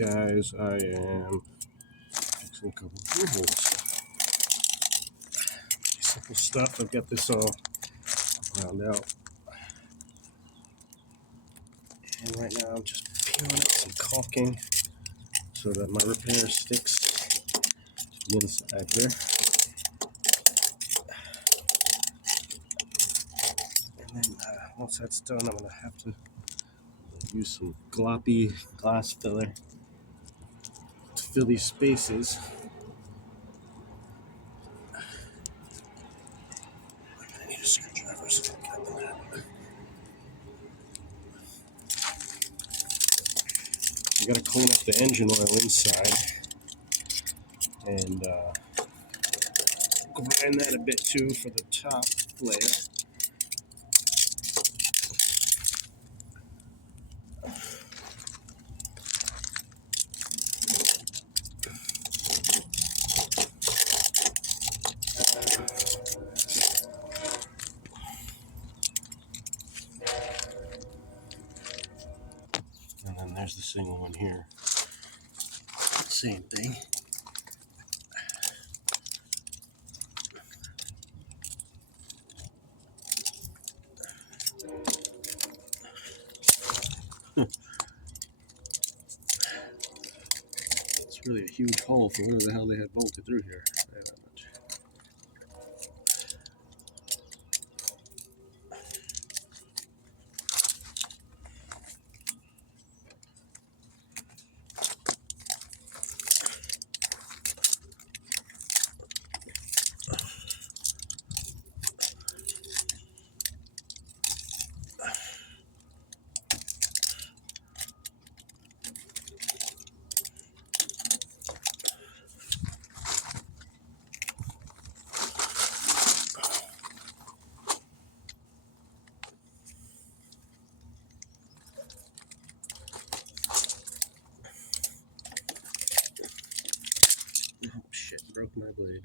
guys, I am fixing a couple of holes. Simple stuff. I've got this all wound out. And right now I'm just peeling up some caulking so that my repair sticks to the inside there. And then once that's done, I'm going to have to use some gloppy glass filler to fill these spaces. I need a screwdriver so I can get that. You got to clean up the engine oil inside and grind that a bit too for the top layer. And then there's the single one here. Same thing. It's really a huge hole for whatever the hell they had bolted through here. Oh shit, broke my blade.